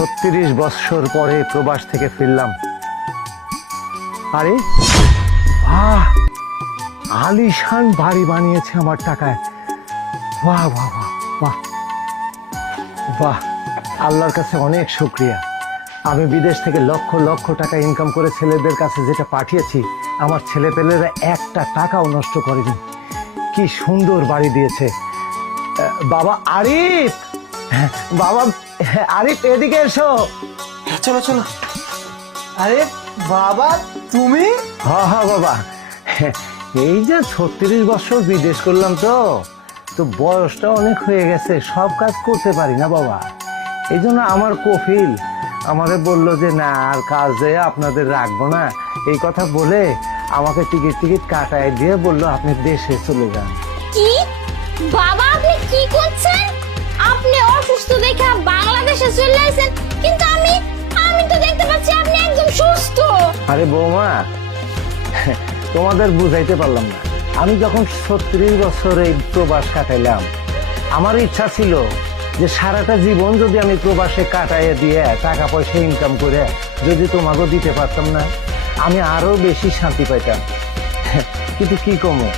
36 বছর পরে প্রবাস থেকে ফিরলাম। আরে বাহ, আলিশান বাড়ি বানিয়েছে আমার টাকায়। বাহ বাহ বাহ বাহ বাহ, আল্লাহর কাছে অনেক শুকরিয়া। আমি বিদেশ থেকে লক্ষ লক্ষ টাকা ইনকাম করে ছেলেদের কাছে যেটা পাঠিয়েছি, আমার ছেলেপেলেরা একটা টাকাও নষ্ট করেনি। কি সুন্দর বাড়ি দিয়েছে। বাবা আরিফ, বাবা আরিফ এদিকে এসো। চলো চলো। আরে বাবা তুমি? হ্যাঁ হ্যাঁ বাবা, এই যে 36 বছর বিদেশ করলাম তো বয়সটা অনেক হয়ে গেছে, সব কাজ করতে পারি না বাবা। এই জন্য আমার কফিল আমারে বললো যে না আর কাজে আপনাদের রাখবো না, এই কথা বলে আমাকে টিকিট কাটায় দিয়ে বললো আপনি দেশে চলে যান। কি বাবা, আপনি কি করছেন? আপনি অসুস্থ দেখে বাংলাদেশে চলে আসেন, কিন্তু আমি তো দেখতে পাচ্ছি আপনি একদম সুস্থ। আরে বৌমা, তোমাদের বুঝাইতে পারলাম না। আমি যখন 36 বছর এই প্রবাস কাটাইলাম, আমার ইচ্ছা ছিল যে সারাটা জীবন যদি আমি প্রবাসে কাটাইয়ে দিয়ে টাকা পয়সা ইনকাম করে যদি তোমাকেও দিতে পারতাম না, আমি আরো বেশি শান্তি পাইতাম। কিন্তু কি কমো,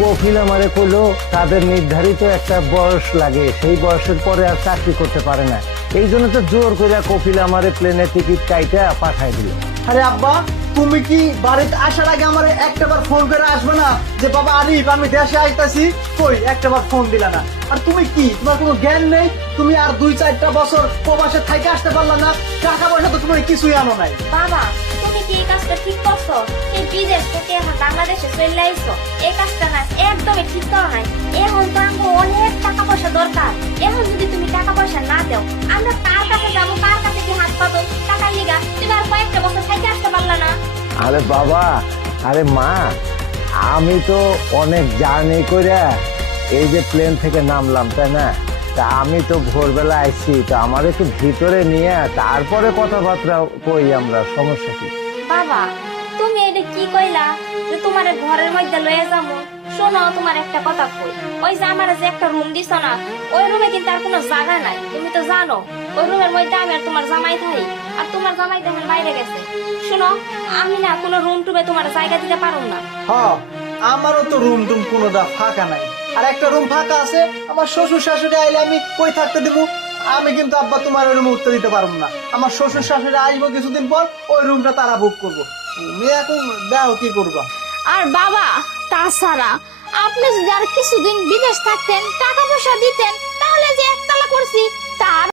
কফিল আমারে কইলো তাদের নির্ধারিত একটা বয়স লাগে, সেই বয়সের পরে আর চাকরি করতে পারে না। এই জন্য তো জোর করে কফিল আমারে প্লেনের টিকিট কাইটা পাঠাই দিল। আরে আব্বা, তুমি কি বাড়িতে আসার আগে আমার একটাবার ফোন করে আসবে না যে বাবা আরিফ আমি দেশে আইতাছি? কই একটাবার ফোন দিলা না। আর তুমি কি, তোমার কোনো জ্ঞান নেই? তুমি আর 2-4টা বছর প্রবাসে থাইকে আসতে পারলা না? টাকা পয়সা তো তুমি কিছুই আনো নাই। বাবা, তুমি কি এই কাজটা ঠিক করছো? এই বিদেশ থেকে এখন বাংলাদেশে চলে আইছো, এই কাজটা না একদমই ঠিক করো নাই। এখন তো আমার অনেক টাকা পয়সা দরকার। এখন যদি তুমি টাকা পয়সা না দাও, আমরা কার কাছে যাবো, কার কাছে কি হাত পাবো টাকার লিগা? তুমি আর কয়েকটা বছর থাইকে আসতে পারলা না? আরে বাবা, আরে মা, আমি তো অনেক জার্নি করে এই যে প্লেন থেকে নামলাম, তাই না? তা আমি তো ভোরবেলা আইছি, তো আমার একটু ভিতরে নিয়ে তারপরে কথাবার্তা কই আমরা, সমস্যা কি? বাবা, তুমি এটা কি কইলা যে তোমার ঘরের মধ্যে লয়ে যাবো? শোনো, তোমার একটা কথা কই, ওই যে আমার যে একটা রুম দিছ না, ওই রুমে কিন্তু আর কোনো জায়গা নাই। তুমি তো জানো ওই রুমের মধ্যে আমি আর তোমার জামাই থাকি, আর তোমার জামাই তো এখন বাইরে গেছে। শোনো, আমি না কোনো রুম টুমে তোমার জায়গা দিতে পারো না। হ্যাঁ, আমারও তো রুম টুম কোনোটা ফাঁকা নাই। আর একটা রুম ফাঁকা আছে, আমার শ্বশুর শাশুড়ি আইলে আমি কই থাকতে দেবো? আমি কিন্তু আব্বা তোমার ওই রুমে উঠতে দিতে পারবো না। আমার শ্বশুর শাশুড়ি আসবো কিছুদিন পর, ওই রুমটা তারা বুক করবো। তুমি এখন দাও কি করবা? আর বাবা, তাছাড়া আপনি যদি আর কিছুদিন বিদেশ থাকতেন, টাকা পয়সা দিতেন, তাহলে যে একতলা করছি তার